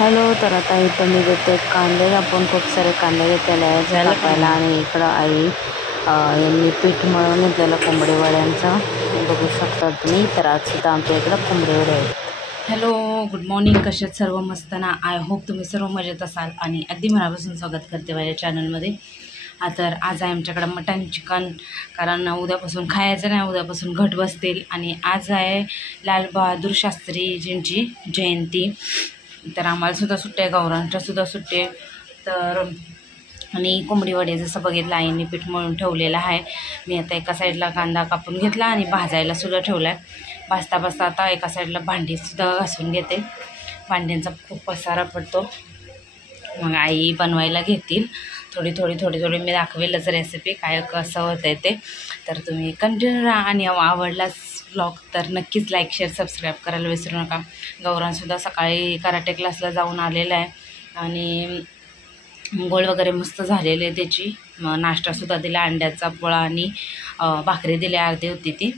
Hello. तर आता इथं मी देते कांदे, आपण खूप सारे कांदे घेतलेले आहेत टाकायला. आणि इकडं आई यांनी पीठ मळून घेतलेलं कोंबडी वड्यांचं बघू शकता तुम्ही. तर आज सुद्धा आमच्या इकडं कोंबडी वडे आहेत. Hello, good morning. कशात सर्व मस्त ना. आय होप तुम्ही सर्व मजेत असाल आणि अगदी मनापासून स्वागत करते माझ्या चॅनलमध्ये. तर आज आहे आमच्याकडं मटन चिकन, कारण उद्यापासून खायचं नाही, उद्यापासून घट बसतील. आणि आज आहे लाल बहादूर शास्त्रीजींची जयंती. तर आम्हालासुद्धा सुट्टी आहे, गौरांच्यासुद्धा सुट्टी आहे. तर आणि कोंबडी वडे जसं बघितलं आईने पीठ मळून ठेवलेलं आहे. मी आता एका साईडला कांदा कापून घेतला आणि भाजायलासुद्धा ठेवला आहे. भाजता भाजता आता एका साईडला भांडीसुद्धा घासून घेते. भांड्यांचा खूप पसारा पडतो. मग आई बनवायला घेतील. थोडी मी दाखवेलच रेसिपी काय कसं होतं आहे ते. तर तुम्ही कंटिन्यू राहा आणि आवडलाच व्लॉग तर नक्कीच लाईक शेअर सबस्क्राईब करायला विसरू नका. गौरांसुद्धा सकाळी कराटे क्लासला जाऊन आलेला आहे आणि गोळ वगैरे मस्त झालेले आहे त्याची. नाश्तासुद्धा दिला, अंड्याचा पोळा आणि भाकरी दिली, अर्धी होती ती.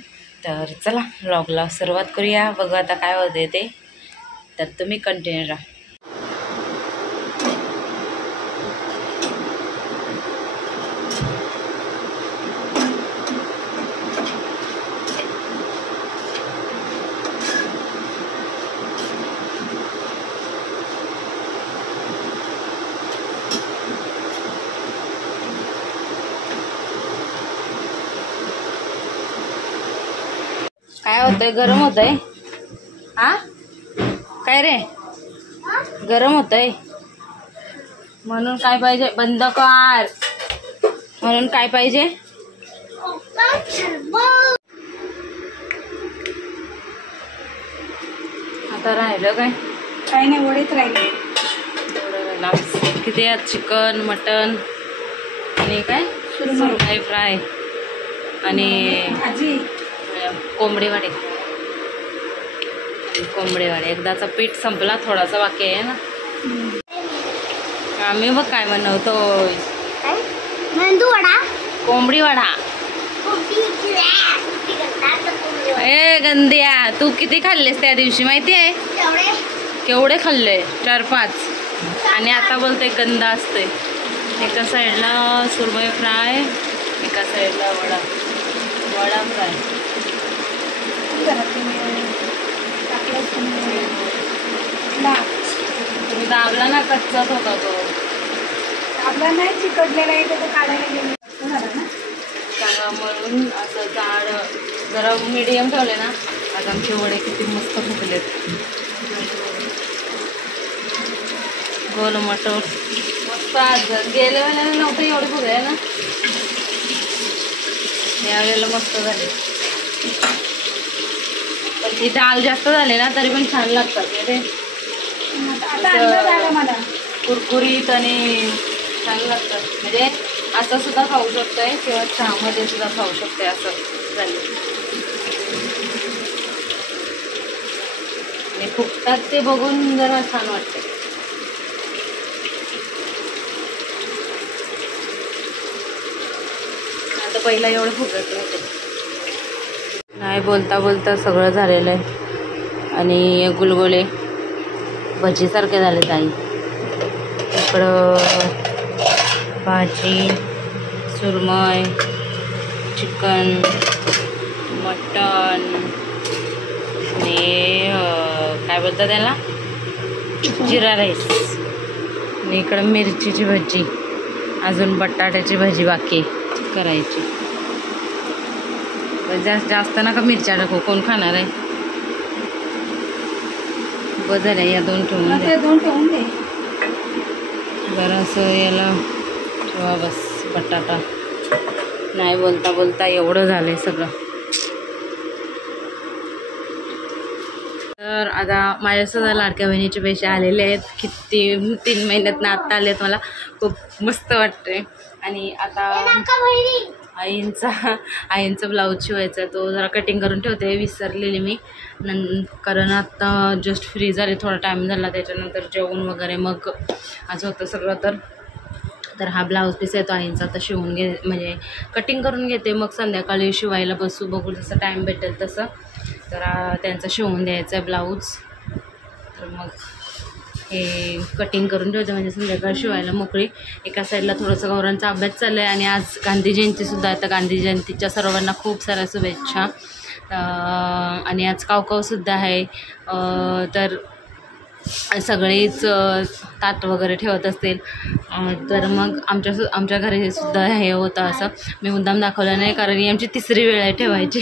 तर चला व्लॉगला सुरुवात करूया. बघू आता काय होते ते. तर तुम्ही कंटिन्यू राहा. काय होतंय? गरम होतंय? हा काय रे, गरम होतंय म्हणून काय पाहिजे? बंद कर म्हणून काय पाहिजे? आता राहिलं काय? काही नाही, वडेच राहिले. किती आहेत? चिकन, मटन आणि काय सुरमई फ्राय आणि भाजी, कोंबडी वडे. एकदाचा पीठ संपला, थोडासा बाकी आहे ना. आम्ही बघ काय बनवतो, मेंदू वडा, कोंबडी वडा. ए गंद्या, तू किती खाल्लेस त्या दिवशी माहिती आहे? केवढे खाल्ले? 4-5. आणि आता बोलते गंदा असते. एका साईडला सुरमई फ्राय, एका साईडला वडा फ्राय. तुम्ही दाबला ना, कच्चाच होता तो. आपला नाही चिकटलेला आहे, तो काढायला गेलो ना. चांगला म्हणून असं जाड जरा मीडियम ठेवले ना. आज आमचे वडे किती मस्त फुगलेत. गोल मटर मस्त. आज गेल्या वेळेला नव्हतं एवढे फुगले ना, यावेळेला मस्त झाले. पण ती डाळ जास्त झाली ना तरी पण छान लागतात. ते मला कुरकुरीत आणि छान लागतात. म्हणजे असं सुद्धा खाऊ शकतोय किंवा चहामध्ये सुद्धा खाऊ शकतोय. असं झालं आणि फुगतात ते बघून जरा छान वाटते. आता पहिला एवढं फुगत नव्हतं. नाही बोलता बोलता सगळं झालेलं आहे. आणि गुलगुले भजीसारखे झाले. ताई इकडं भाजी, सुरमई, चिकन, मटन आणि काय बोलतात त्याला, जिरा राईस. आणि इकडं मिरचीची भजी, अजून बटाट्याची भाजी बाकी करायची. जास्त नका मिरच्या टाकू, कोण खाणार आहे? बस झालं, या दोन ठेवून दे. जरासं याला ठेवा बस. बटाटा नाही बोलता बोलता एवढं झालंय सगळं. तर आता माझ्यासुद्धा लाडक्या बहिणीचे पैसे आलेले आहेत. किती 3 महिन्यात आत्ता आलेत. मला खूप मस्त वाटते. आणि आता आईंचा ब्लाऊज शिवायचा, तो जरा कटिंग करून ठेवते. विसरलेली मी, कारण आत्ता जस्ट फ्री झाले, थोडा टाईम झाला. त्याच्यानंतर जेवण वगैरे मग आज होतं सगळं. तर हा ब्लाऊज पीस आहे तो आईंचा. आता शिवून म्हणजे कटिंग करून घेते, मग संध्याकाळी शिवायला बसू. बघू जसं टाईम भेटेल तसं. तर त्यांचं शिवून द्यायचं आहे ब्लाऊज. तर मग हे कटिंग करून ठेवते म्हणजे संध्याकाळ शिवायला मोकळी. एका साईडला थोडंसं गौरांचा अभ्यास चालला आहे आणि आज गांधी जयंतीसुद्धा आहे. तर गांधी जयंतीच्या सर्वांना खूप साऱ्या शुभेच्छा. आणि आज कावकावसुद्धा आहे. तर सगळेच ताट वगैरे ठेवत असतील. तर मग आमच्या घरी सुद्धा हे होतं. असं मी मुद्दाम दाखवलं नाही कारण ही आमची तिसरी वेळ आहे ठेवायची.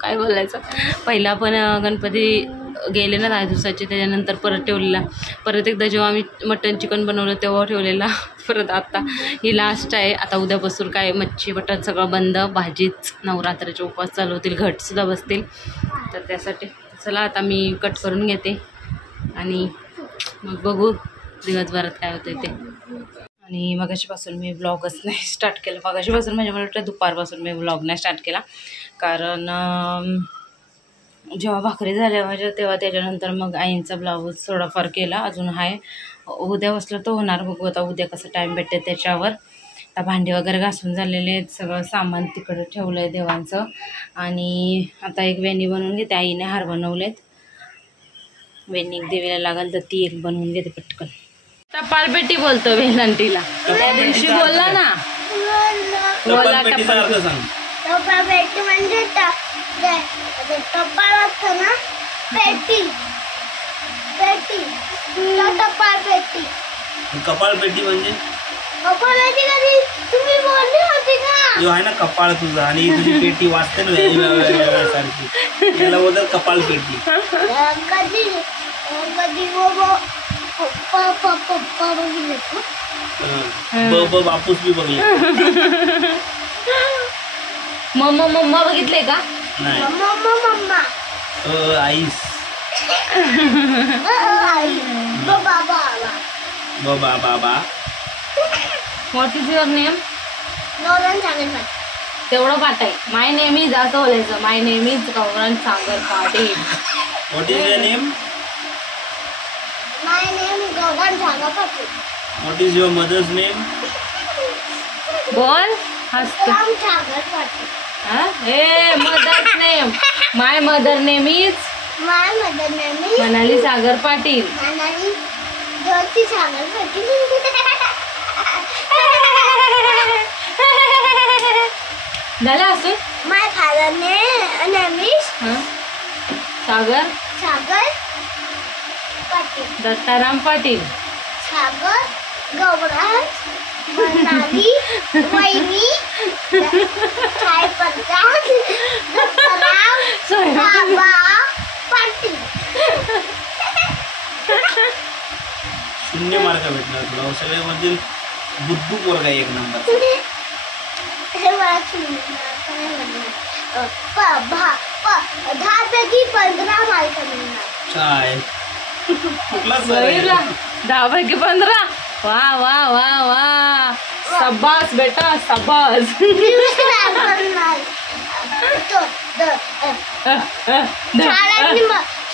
काय बोलायचं, पहिला पण गणपती गेले ना 10 दिवसाचे, त्याच्यानंतर परत ठेवलेला. परत एकदा जेव्हा आम्ही मटन चिकन बनवलं तेव्हा ठेवलेला. परत आता ही लास्ट आहे. आता उद्यापासून काय मच्छी मटन सगळं बंद. भाजीच, नवरात्राचे उपवास चालू होतील, घटसुद्धा बसतील. तर त्यासाठी चला आता मी कट करून घेते आणि मग बघू दिवसभरात काय होतं ते. आणि मगाशीपासून मी ब्लॉगच नाही स्टार्ट केलं. मगाशीपासून म्हणजे मला वाटतं दुपारपासून मी ब्लॉग नाही स्टार्ट केला कारण जेव्हा भाकरी झाल्या माझ्या तेव्हा त्याच्यानंतर मग आईंचा ब्लाऊज थोडाफार केला. अजून आहे, उद्या बसलं तर होणार. बघू आता उद्या कसं टाईम भेटते त्याच्यावर. आता भांडी वगैरे घासून झालेले आहेत, सगळं सामान तिकडं ठेवलं आहे देवांचं. आणि आता एक वेणी बनवून घेते. आईने हार बनवलेत, वेणी देवीला लागेल तर ती एक बनवून घेते पटकन. टपालपेटी बोलतो वेलांटीला, त्या दिवशी बोलला ना. बोला टपालपेटी म्हणजे टपाल असतं ना, पेटी पेटी टपालपेटी. कपाळपेटी म्हणजे कपालपेटी कधी तुम्ही बोलली होती का? जो आहे ना कपाळ तुझा आणि तुझी पेटी वाचते ना वेगवेगळ्या सारखी, त्याला बोलतात कपाळपेटी. कधी कधी पप्पा बघितले बापूस बी बघले. मम्मा बघितले का? नाही. मम्मा आईस बाबा बाबा. What is your name? Gaurav Sagar. तेवढं पाठ आहे. माय नेम इज असं बोलायचं, my name is Gaurav Sagar Patil. What is your name? My name Gaurav Sagar Patil. What is your mother's name? बोल हसतो. गौरव सागर पाटील. हे mother's name. My mother name is my mother name is Manali Sagar Patil. Manali Jyoti Sagar Patil. झालं असून. My father name is Sagar Sagar Patil. Dattaram Patil. सागर गौरव मनाली वहिनी काय प्रसाद Dattaram Baba Patil. 0 mark भेटणार तुला. सगळ्यामधील बुद्धू वर्ग आहे 1 नंबर. हे मला 10 पैकी 15 मार्क मिळणार. काय कुठला सर आहे? 10 पैकी 15. वा वा वा वा, शाबास बेटा शाबास.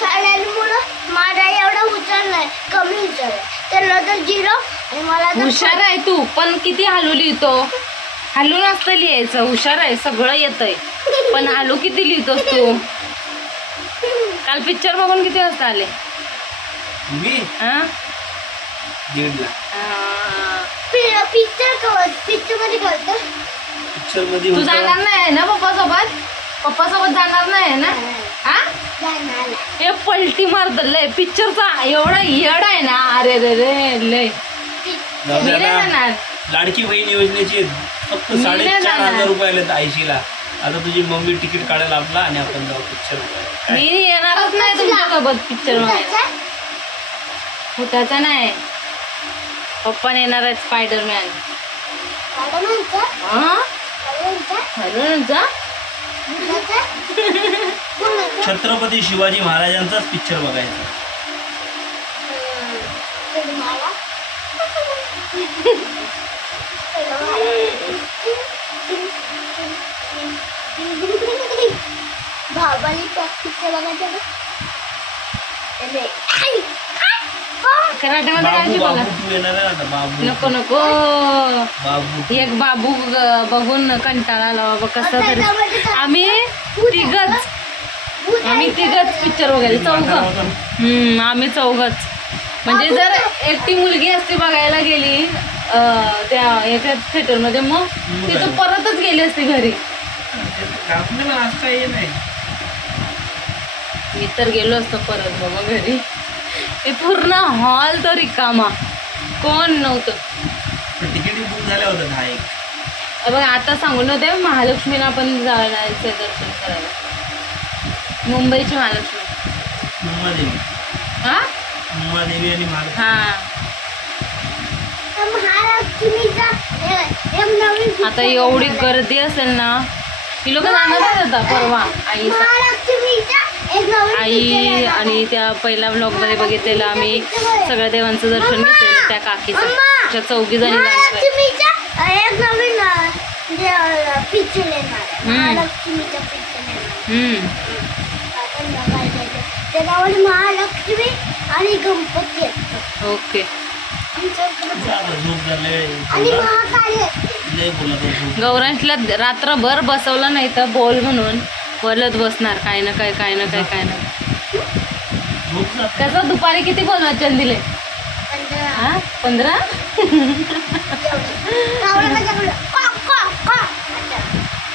शाळांमुळं माझा एवढा हुशार नाही, कमी हुशार आहे. त्यांना तर 0 आणि मला तर हुशार आहे तू, पण किती हलू लिहितो. हलू नसतं लिहायचं. हुशार आहे, सगळं येतंय, पण हलू किती लिहितोस तू. काल पिक्चर बघून किती वाजता आले? मी हा 1:30 पिक्चर मध्ये करतो. पिक्चर मध्ये तू जाणार नाही ना पप्पासोबत? पप्पासोबत जाणार नाही ना? हा हे पलटी मारत लय पिक्चरचा एवढा येड आहे ना. अरे रे रे लय. मी नाही जाणार. लाडकी बहीण योजनेचे फक्त 4,500 रुपये आलेत आयशीला. आता तुझी मम्मी तिकीट काढायला आपला आणि आपण जाऊ पिक्चर. मी येणारच नाही तुमच्यासोबत पिक्चर बघायला. भूताचा नाही, पप्पा येणार आहेत स्पायडरमॅन. छत्रपती शिवाजी महाराजांचाच पिक्चर बघायचा. बाबाली पिक्चर बघायचं. कराटेमध्ये काय शिकवलं? तू येणार आहे ना बाबू? नको नको. बाबू एक बाबू बघून कंटाळा आला बाबा. कसं तरी आम्ही तिघच पिक्चर बघायला. 4 आम्ही 4 म्हणजे जर एकटी मुलगी असती बघायला गेली त्या याच्या थिएटरमध्ये, मग तिथं परतच गेली असती घरी. आपल्याला आज काही नाही. मी तर गेलो असतो परत बाबा घरी. ते पूर्ण हॉल तर रिकामा, कोण नव्हतं. तिकीट बुक झाल्या होत्या 10-1. बघा आता सांगून होते महालक्ष्मीला पण जायचं दर्शन करायला. मुंबईची महालक्ष्मी, मुंबादेवी. हा मुंबादेवी आणि महालक्ष्मी. हा. महालक्ष्मीचा एक नवीन आता एवढी गर्दी असेल ना, ही लोक जाणार होता परवा. महालक्ष्मीचा एक नवीन आई आणि त्या पहिल्या ब्लॉगमध्ये बघितलेलं आम्ही सगळ्या देवांचं दर्शन घेतलेलं त्या काकीचं. त्या 4 जणी जाणार आहे. महालक्ष्मीचा एक नवीन पिक्चर येणार आहे. महालक्ष्मीचा पिक्चर येणार. आपण बघायला जायचं. त्या नावाने महालक्ष्मी आणि गणपती आहेत. ओके. झोप झाले. आणि महाकाली लय बोलत होतो. गौरांशला रात्रभर बसवलं नाही तर बोल म्हणून बोलत बसणार काय ना काय काय ना काय काय ना. झोप जाते. त्याचं दुपारी किती बोल वचन दिले? 15.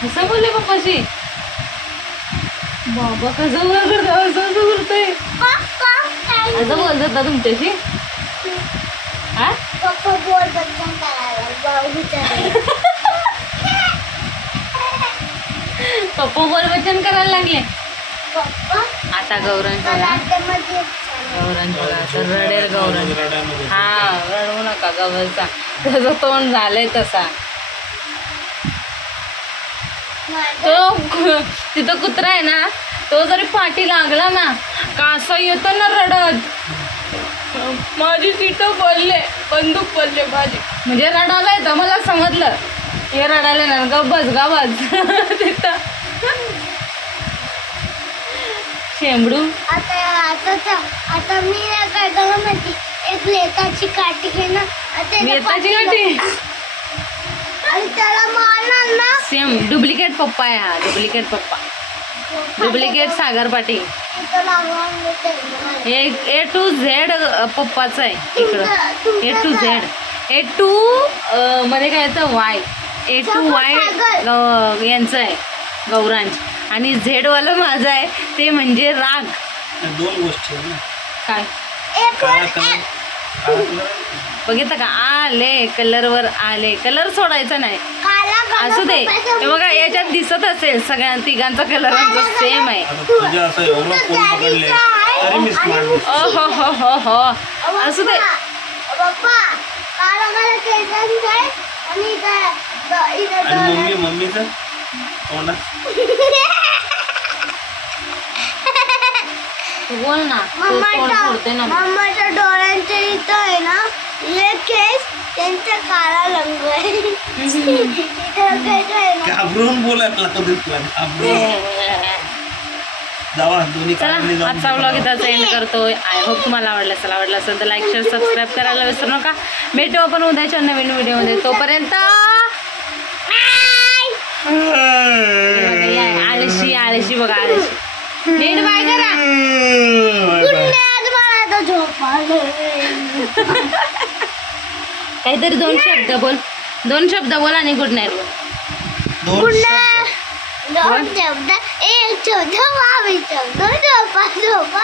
कसं बोलले पप्पाशी? बाबा कसं बोलत असं बोलतोय असं बोलत होता तुमच्याशी? हा पप्पा बोल बच्चन करायला पप्पा बोल वचन करायला लागले. पप्पा आता गौरांश बघा, गौरांश बघा आता रडेल गौरांश. रडामध्ये. हा रडवू नका गवळचा, त्याचं तोंड झालंय तसा. तो तिथं कुत्रा आहे ना, तो जरी पाठी लागला ना का असं येतो ना रडत, माझी तिथं बोलले बंदूक बोलले माझी, म्हणजे रडायला येतं. मला समजलं हे रडायला ना, गबस तिथं शेंबडू. आता मी काय करा माहिती, एक लेताची काठी घेणार येताची काठी आणि त्याला मारणार ना. सेम डुप्लिकेट पप्पा आहे हा, डुप्लिकेट पप्पा, डुप्लिकेट सागर पाटील. तिथं लागून ते A to Z पप्पाचं आहे इकडं. A to Z, A to मध्ये काय येतं Y, A to Y यांचं आहे गौरांश, आणि Z वालं माझं आहे ते म्हणजे राग. 2 गोष्टी आहेत ना. काय काळा कलर, काळा कलर. बघितलं का? आले कलरवर आले, कलर सोडायचा नाही. असू दे. हे बघा याच्यात दिसत असेल सगळ्या तिघांचा कलर सेम आहे. आता तुझ्या असं एवढं कोण पकडले तरी मी स्मार्ट दिसतो. हो असू दे. पप्पा काला मला केसांचं आहे आणि आणि मम्मीचं तोंडात तू बोल ना, तू तोंड फोडते ना. मम्माच्या डोळ्यांच्या इथं आहे ना, हे केस त्यांचा काळा रंग आहे. इथं केस आहे ना. घाबरून बोलायला लागतो तुला, घाबरून. जावा दोन्ही काढून चला आजचा व्लॉग इथं एंड करतोय. आय होप तुम्हाला आवडला असेल तर लाईक शेअर सबस्क्राईब करायला विसरू नका. भेटू आपण उद्याच्या नवीन व्हिडिओमध्ये. तोपर्यंत आळशी बघा, आळशी. नीट बाय करा. काहीतरी 2 शब्द बोल आणि गुड नाईट बोल. Good night. 2 शब्द, 1 शब्द, बाबी शब्द, झोपा.